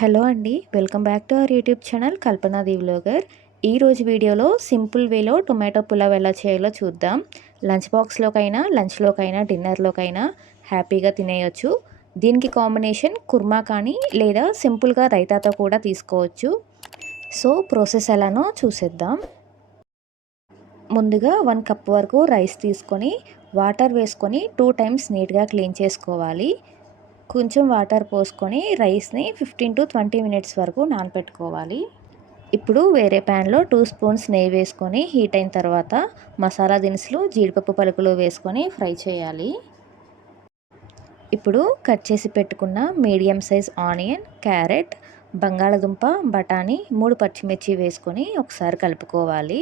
Hello అండి. Welcome back to our YouTube channel Kalpana the vlogger. ఈరోజు వీడియోలో simple వేలో టొమాటో పులావ్ ఎలా చేయాలో చూద్దాం. లంచ్ బాక్స్లోకైనా లంచ్లోకైనా డిన్నర్లోకైనా హ్యాపీగా తినేయొచ్చు. దీనికి కాంబినేషన్ కుర్మా కానీ లేదా సింపుల్గా రైతాతో కూడా తీసుకోవచ్చు. సో ప్రాసెస్ ఎలానో చూసేద్దాం. ముందుగా వన్ కప్ వరకు రైస్ తీసుకొని వాటర్ వేసుకొని టూ టైమ్స్ నీట్గా క్లీన్ చేసుకోవాలి. కొంచెం వాటర్ పోసుకొని రైస్ని ఫిఫ్టీన్ టు ట్వంటీ మినిట్స్ వరకు నానపెట్టుకోవాలి. ఇప్పుడు వేరే ప్యాన్లో టూ స్పూన్స్ నెయ్యి వేసుకొని హీట్ అయిన తర్వాత మసాలా దినుసులు జీడిపప్పు పలుకులు వేసుకొని ఫ్రై చేయాలి. ఇప్పుడు కట్ చేసి పెట్టుకున్న మీడియం సైజ్ ఆనియన్ క్యారెట్ బంగాళదుంప బఠానీ మూడు పచ్చిమిర్చి వేసుకొని ఒకసారి కలుపుకోవాలి.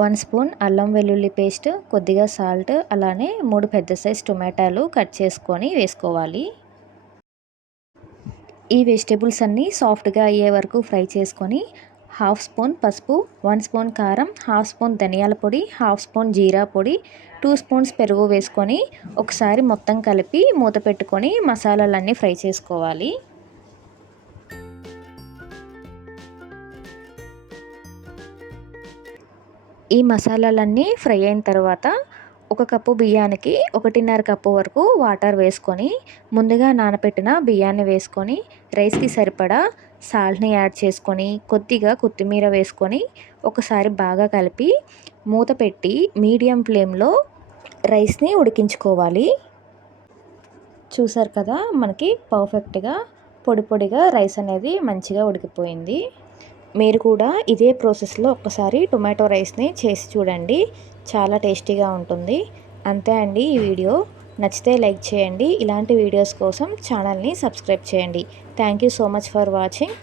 వన్ స్పూన్ అల్లం వెల్లుల్లి పేస్ట్ కొద్దిగా సాల్ట్ అలానే మూడు పెద్ద సైజ్ టొమాటాలు కట్ చేసుకొని వేసుకోవాలి. ఈ వెజిటేబుల్స్ అన్నీ సాఫ్ట్గా అయ్యే వరకు ఫ్రై చేసుకొని హాఫ్ స్పూన్ పసుపు వన్ స్పూన్ కారం హాఫ్ స్పూన్ ధనియాల పొడి హాఫ్ స్పూన్ జీరా పొడి టూ స్పూన్స్ పెరుగు వేసుకొని ఒకసారి మొత్తం కలిపి మూత పెట్టుకొని మసాలాలన్నీ ఫ్రై చేసుకోవాలి. ఈ మసాలాలన్నీ ఫ్రై అయిన తర్వాత ఒక కప్పు బియ్యానికి ఒకటిన్నర కప్పు వరకు వాటర్ వేసుకొని ముందుగా నానబెట్టిన బియ్యాన్ని వేసుకొని రైస్కి సరిపడా సాల్ట్ని యాడ్ చేసుకొని కొద్దిగా కొత్తిమీర వేసుకొని ఒకసారి బాగా కలిపి మూత పెట్టి మీడియం ఫ్లేమ్లో రైస్ని ఉడికించుకోవాలి. చూసారు కదా మనకి పర్ఫెక్ట్గా పొడి పొడిగా రైస్ అనేది మంచిగా ఉడికిపోయింది. మీరు కూడా ఇదే ప్రాసెస్లో ఒక్కసారి టొమాటో రైస్ని చేసి చూడండి. చాలా టేస్టీగా ఉంటుంది. అంతే అండి ఈ వీడియో. నచ్చితే లైక్ చేయండి. ఇలాంటి వీడియోస్ కోసం ఛానల్ని సబ్స్క్రైబ్ చేయండి. Thank you so much for watching.